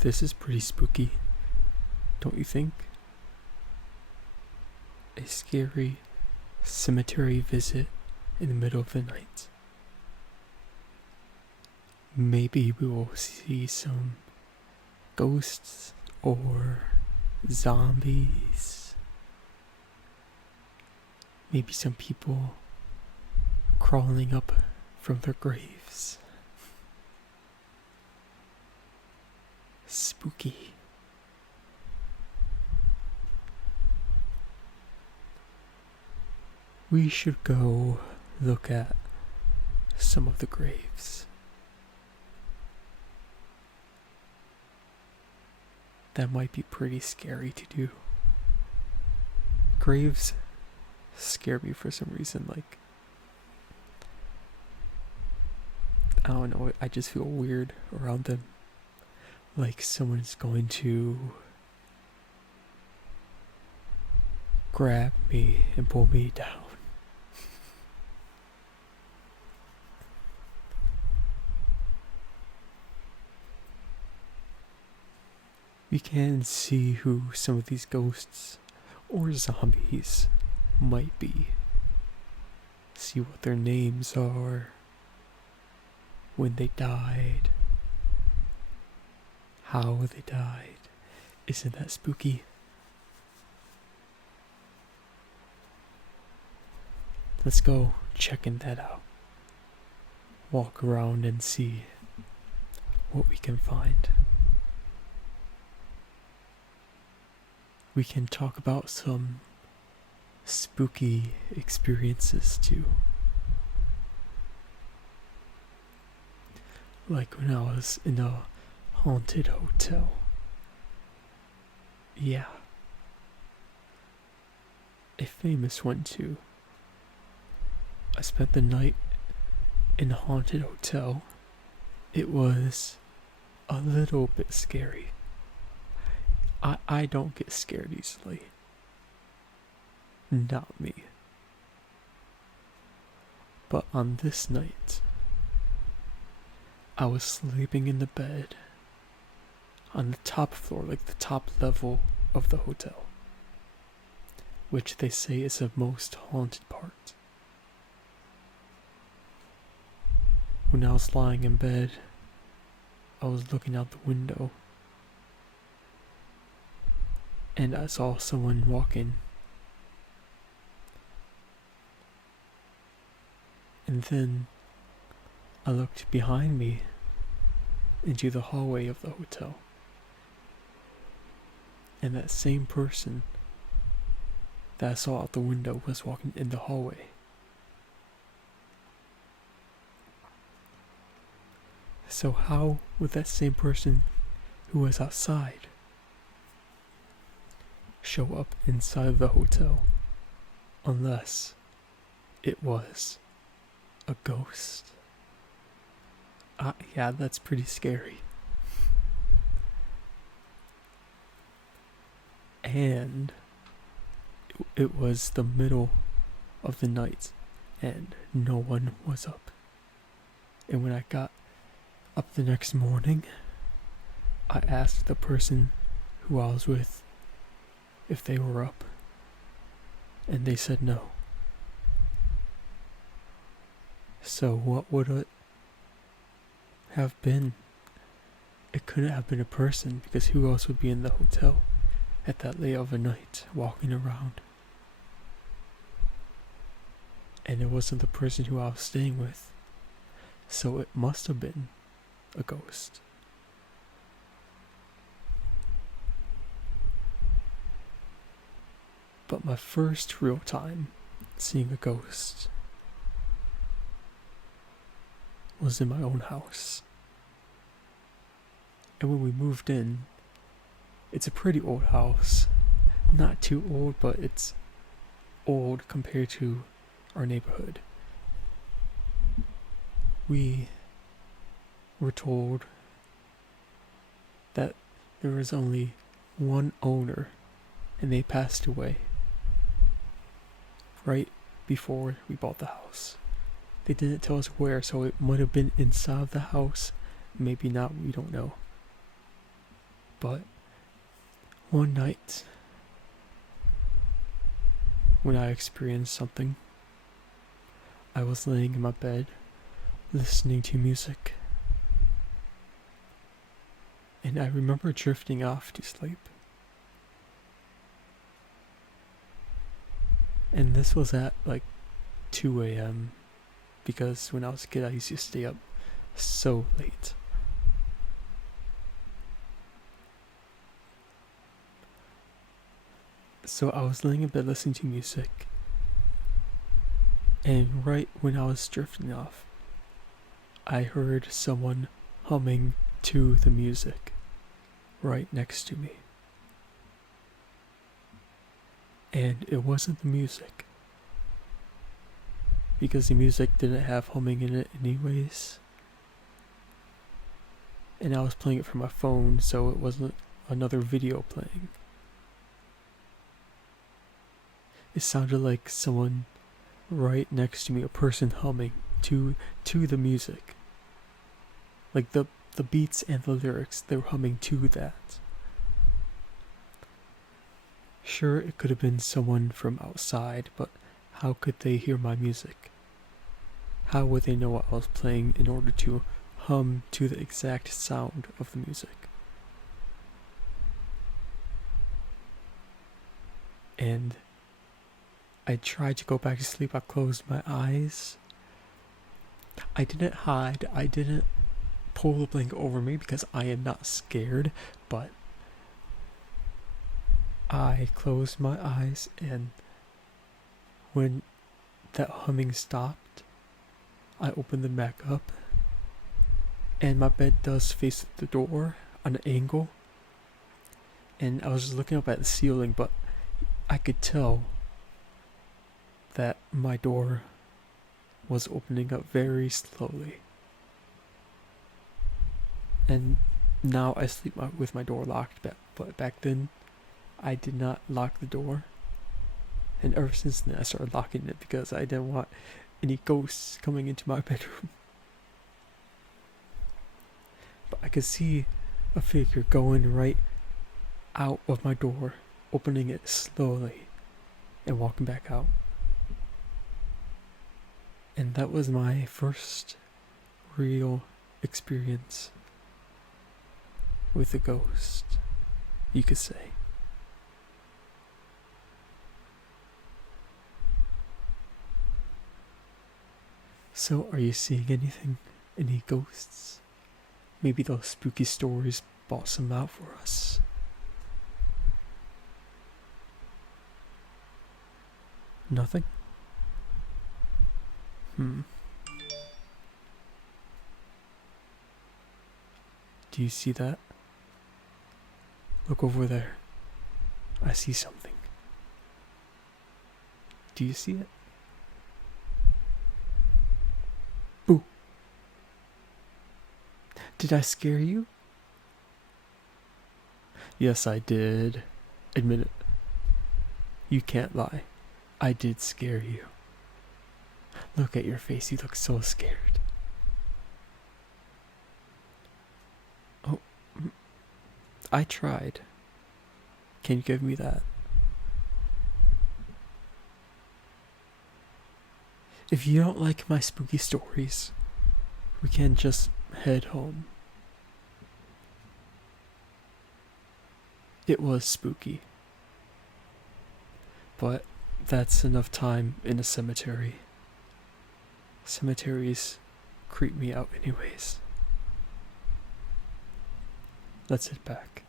This is pretty spooky, don't you think? A scary cemetery visit in the middle of the night. Maybe we will see some ghosts or zombies. Maybe some people crawling up from their graves. Spooky. We should go look at some of the graves. That might be pretty scary to do. Graves scare me for some reason, like, I don't know, I just feel weird around them. Like someone's going to grab me and pull me down. We can see who some of these ghosts or zombies might be. See what their names are, when they died, how they died. Isn't that spooky? Let's go checking that out. Walk around and see what we can find. We can talk about some spooky experiences too. Like when I was in a haunted hotel. Yeah. A famous one too. I spent the night in a haunted hotel. It was a little bit scary. I don't get scared easily. Not me. But on this night, I was sleeping in the bed on the top floor, like the top level of the hotel, which they say is the most haunted part. When I was lying in bed, I was looking out the window and I saw someone walking. And then I looked behind me into the hallway of the hotel. And that same person that I saw out the window was walking in the hallway. So how would that same person who was outside show up inside of the hotel unless it was a ghost? Yeah, that's pretty scary. And it was the middle of the night and no one was up. And when I got up the next morning, I asked the person who I was with if they were up, and they said no. So what would it have been? It couldn't have been a person, because who else would be in the hotel at that late of a night walking around? And it wasn't the person who I was staying with, so it must have been a ghost. But my first real time seeing a ghost was in my own house. And when we moved in, it's a pretty old house. Not too old, but it's old compared to our neighborhood. We were told that there was only one owner and they passed away right before we bought the house. They didn't tell us where, so it might have been inside the house, maybe not, we don't know. But one night, when I experienced something, I was laying in my bed, listening to music, and I remember drifting off to sleep. And this was at like 2 a.m. because when I was a kid I used to stay up so late. So I was laying in bed listening to music, and right when I was drifting off, I heard someone humming to the music right next to me. And it wasn't the music, because the music didn't have humming in it anyways. And I was playing it from my phone, so it wasn't another video playing. It sounded like someone right next to me, a person humming to the music. Like the beats and the lyrics, they were humming to that. Sure, it could have been someone from outside, but how could they hear my music? How would they know what I was playing in order to hum to the exact sound of the music? And I tried to go back to sleep. I closed my eyes. I didn't hide. I didn't pull the blanket over me because I am not scared, but I closed my eyes, and when that humming stopped, I opened them back up, and my bed does face the door on an angle, and I was just looking up at the ceiling, but I could tell that my door was opening up very slowly. And now I sleep with my door locked, but back then I did not lock the door. And ever since then I started locking it because I didn't want any ghosts coming into my bedroom. But I could see a figure going right out of my door, opening it slowly and walking back out. And that was my first real experience with a ghost, you could say. So, are you seeing anything? Any ghosts? Maybe those spooky stories brought some out for us. Nothing? Do you see that? Look over there. I see something. Do you see it? Boo. Did I scare you? Yes, I did. Admit it. You can't lie. I did scare you. Look at your face. You look so scared. Oh, I tried. Can you give me that? If you don't like my spooky stories, we can just head home. It was spooky. But that's enough time in a cemetery. Cemeteries creep me out anyways. Let's head back.